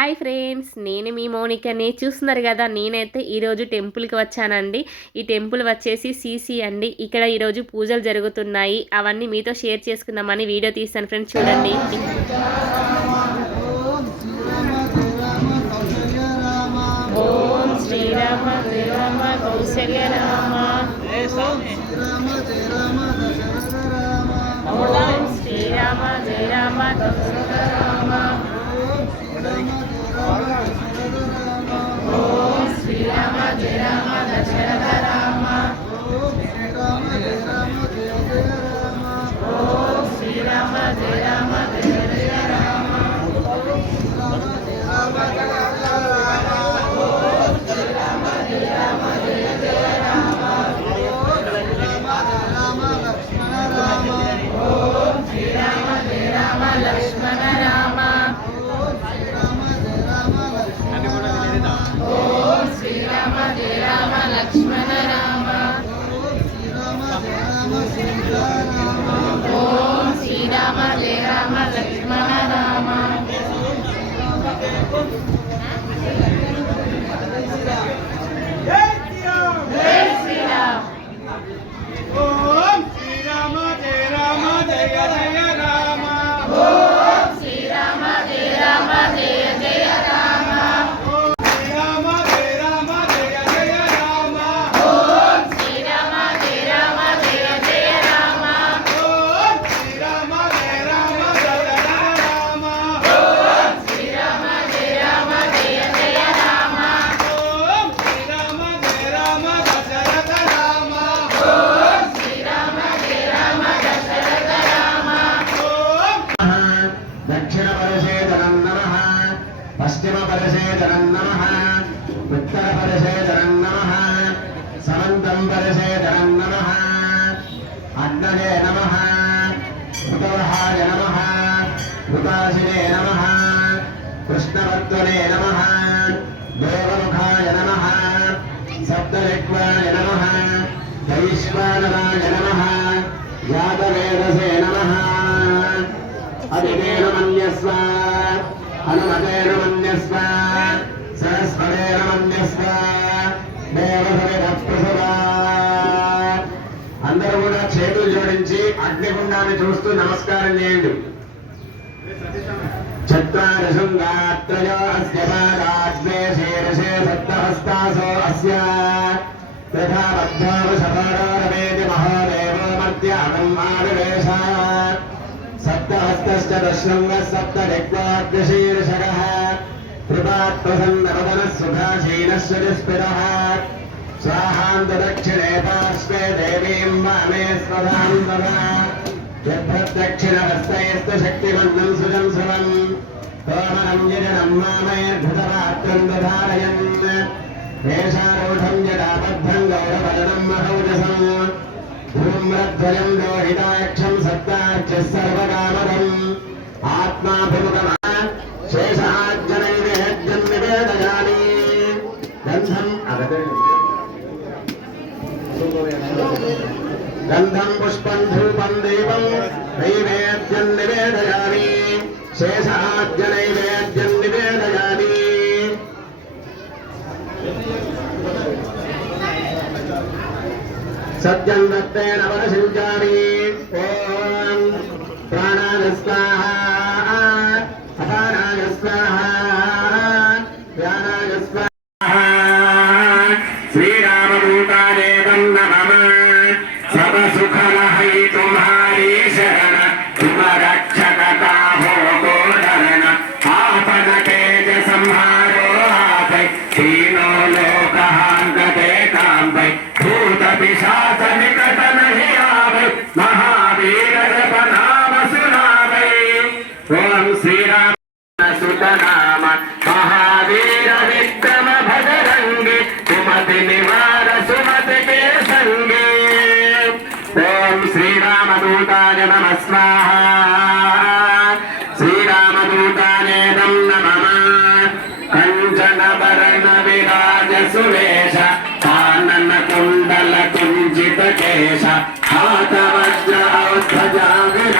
Hi friends నేను మీ మౌనికని. చూస్తున్నారు కదా నేనైతే ఈరోజు టెంపుల్కి వచ్చానండి. ఈ టెంపుల్ వచ్చేసి సీసీ అండి. ఇక్కడ ఈరోజు పూజలు జరుగుతున్నాయి. అవన్నీ మీతో షేర్ చేసుకుందామని వీడియో తీస్తాను ఫ్రెండ్స్ చూడండి. ఓం శ్రీరామ కౌశల్య రామ ఓం శ్రీరామ జయ రామ కౌశల్య రామ. శ్రీరామ జయ రామ దశరథ రామ. జయ రామ జయ రామ పరసే నమ సమంతం పరసే జనం నమ. అగ్నజే నమ. ఉతవహాయ నమ. ఉపాసినే నమ. కృష్ణవర్ధనే నమ. దేవముఖాయ నమ. సప్తరిక్వాయ నమ. వైశ్వానరాయ నమ. యాదవేదసే నమ. అదిదేన మన్యస్వ. హనుమతేన మన్యస్వ. చూస్తూ నమస్కారం చేయండి. చత్వారి శృంగాత్రయో అస్య. పాదాగ్నే తథా బద్ధో వృషభారవేది మహోదేవో మధ్యాహం సప్తహస్తశ్చ దశృంగः సప్తదిక్వాగ్శీర్షకः కృపాత్మసన్నవదనः సుఖాశీనశ్వతిస్ఫిరः స్వాహాन्तదక్షిణే పార్శ్వే దేవీం వామే స్వధాం యద్భద్దక్షిణహస్తయస్తు శక్తిమన్నం సుజం శ్రవम् తోమనం దధారయన్ వేషారూఢం యదాబద్ధం గౌరవదనం మహౌజసం ధూమ్రధ్వజం లోహితాక్షం సత్తార్చ సర్వకామదం ఆత్మాభిముఖమా గంధం పుష్పం ధూపం దీపం నైవేద్యం నివేదయామి శేషాద్య నైవేద్యం నివేదయామి సత్యం దత్తేన వరసించామి सब सुख रही तुम्हारी शरण तुम रक्षकता हो को डरन आपन तेज तीनों हांगते काम भूत पिशाच निकट नहीं आवे महावीर नाम ओम श्री राम सुत नाम महावीर विक्रम भजरंगी सुमति निवार శ్రీరామదూతాయ నమ శ్రీరామదూతానేదం నమ కంచన వరణ విరాజ సువేశ పానన కుండల కుంజిత కేశ ఆత వజ్ర ఔద్ధజాగర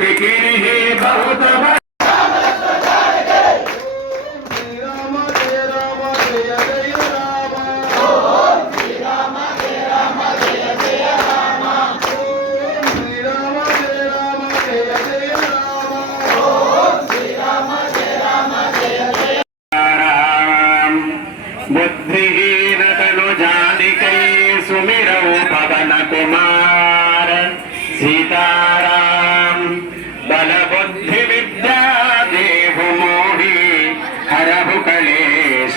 de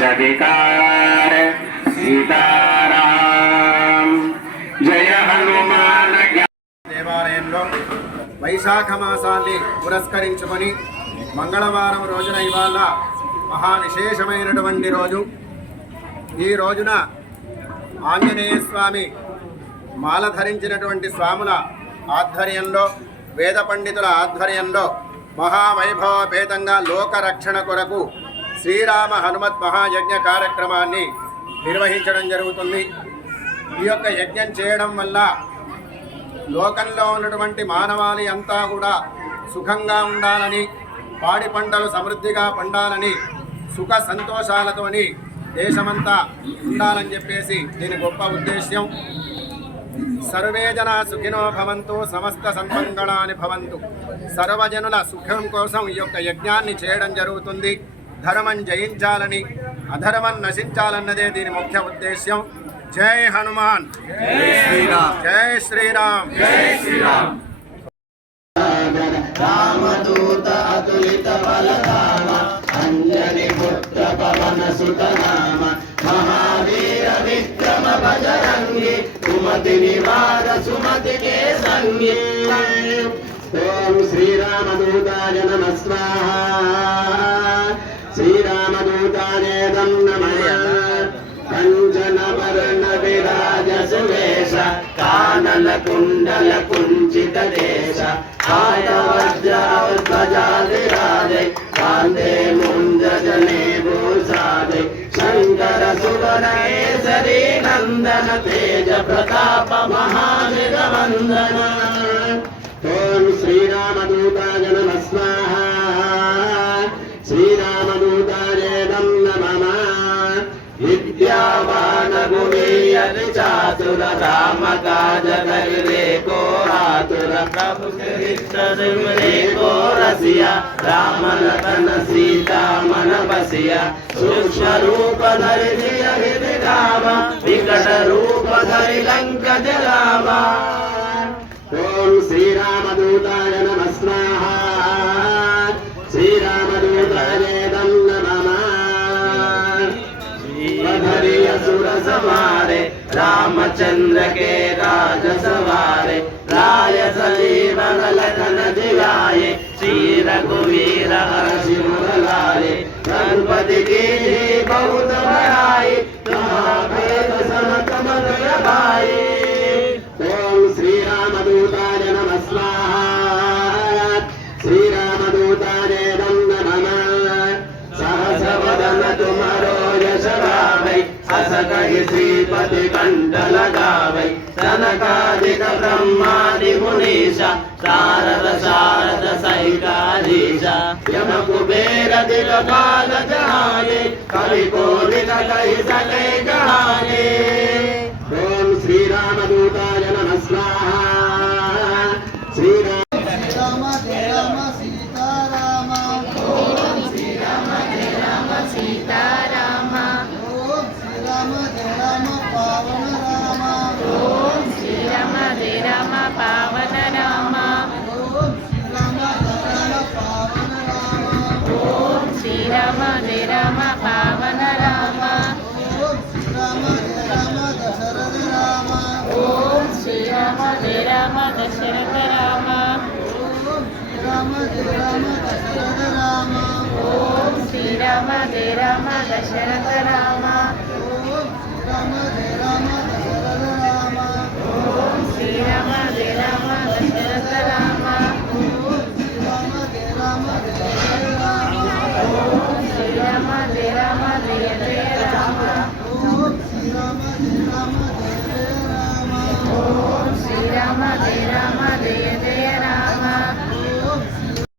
विकार सीताराम जय हनुमान ज्ञान దేవాలయంలో వైశాఖ మాసాన్ని పురస్కరించుకొని మంగళవారం రోజున ఇవాళ మహా విశేషమైనటువంటి రోజు ఈ రోజున ఆంజనేయ స్వామి మాల ధరించినటువంటి స్వాముల ఆధ్వర్యంలో వేద పండితుల ఆధ్వర్యంలో మహావైభవపేతంగా లోక రక్షణ కొరకు శ్రీరామ హనుమత్ మహాయజ్ఞ కార్యక్రమాన్ని నిర్వహించడం జరుగుతుంది. ఈ యొక్క యజ్ఞం చేయడం వల్ల లోకంలో ఉన్నటువంటి మానవాళి అంతా కూడా సుఖంగా ఉండాలని పాడి పంటలు సమృద్ధిగా పండాలని సుఖ సంతోషాలతోని దేశమంతా ఉండాలని చెప్పేసి దీని గొప్ప ఉద్దేశ్యం. సర్వే జన సుఖినో భవంతు సమస్త సన్మంగళాని భవంతు. సర్వజనుల సుఖం కోసం ఈ యొక్క యజ్ఞాన్ని చేయడం జరుగుతుంది. ధర్మం జయించాలని అధర్మం నశించాలన్నదే దీని ముఖ్య ఉద్దేశ్యం. జై హనుమాన్. జై శ్రీరామ్. జై శ్రీరామ్. జై శ్రీరామ్. రామదూత అతులిత బలధామ అంజని పుత్ర పవన సుత నామ మహావీర విక్రమ బజరంగి సుమతి నివార సుమతి కే సంగి ఓం శ్రీరామదూతాయ నమ స్వాహ. విరాజ కానల కుండల కుంచిత దేశ ఆయ వజ్రాజాది ఆటవజ్రాజాదిరాజై కాందే ముంజనే భూషాదై శంకర సువన నందన తేజ ప్రతాప మహానిగ విద్యావాన గుణీయతి చాతుర రామ కాజ కరిరే కో ఆతుర ప్రభు కృష్ణ సిమరే కో రసియ రామ సీతా మన బసియ. సూక్ష్మ రూప ధరి రామ వికట రూప ధరి లంక జలామ. ఓం శ్రీరామదూతాయ रामचंद्र के राज सवारे राय सजीवन लखन जिलाए श्री रघुवीर हर्षि మండలగావై సనకాదిక బ్రహ్మాది మునీష శారద శారద సైకాదీశ యమ కుబేర దిల బాల జహాని కవి కోరిన కై సలే జహాని